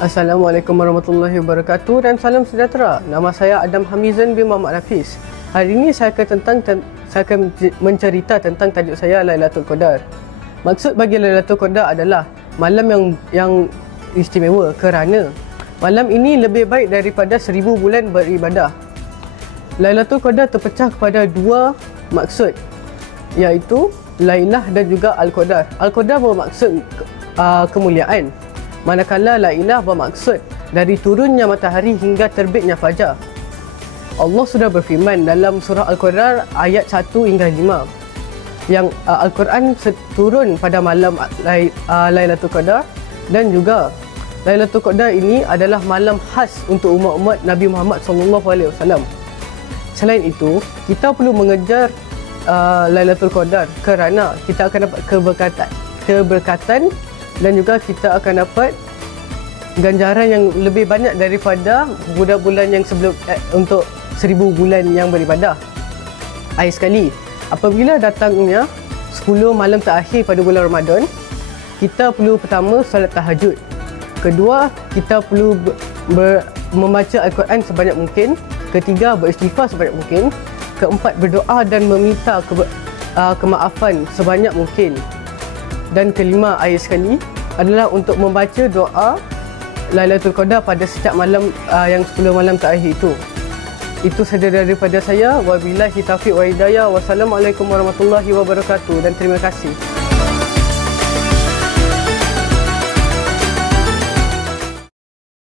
Assalamualaikum warahmatullahi wabarakatuh dan salam sejahtera. Nama saya Adam Hamizan bin Muhammad Hafiz. Hari ini saya akan mencerita tentang tajuk saya Lailatul Qadar. Maksud bagi Lailatul Qadar adalah malam yang istimewa kerana malam ini lebih baik daripada 1000 bulan beribadah. Lailatul Qadar terpecah kepada dua maksud, iaitu Lailah dan juga Al-Qadar. Al-Qadar bermaksud kemuliaan, manakala Lailah bermaksud dari turunnya matahari hingga terbitnya fajar. Allah sudah berfirman dalam surah Al-Qadar ayat 1 hingga 5 yang Al-Quran turun pada malam Lailatul Qadar, dan juga Lailatul Qadar ini adalah malam khas untuk umat-umat Nabi Muhammad SAW. Selain itu, kita perlu mengejar Lailatul Qadar kerana kita akan dapat keberkatan dan juga kita akan dapat ganjaran yang lebih banyak daripada bulan-bulan yang sebelum untuk 1000 bulan yang beribadah. Akhir sekali, apabila datangnya 10 malam terakhir pada bulan Ramadan, kita perlu pertama solat tahajud. Kedua, kita perlu membaca Al-Quran sebanyak mungkin. Ketiga, beristighfar sebanyak mungkin. Keempat, berdoa dan meminta kemaafan sebanyak mungkin. Dan kelima, akhir sekali, adalah untuk membaca doa Lailatul Qadar pada setiap malam yang 10 malam terakhir itu. Itu sahaja daripada saya. Wabillahi taufiq wa hidayah. Wassalamualaikum warahmatullahi wabarakatuh dan terima kasih.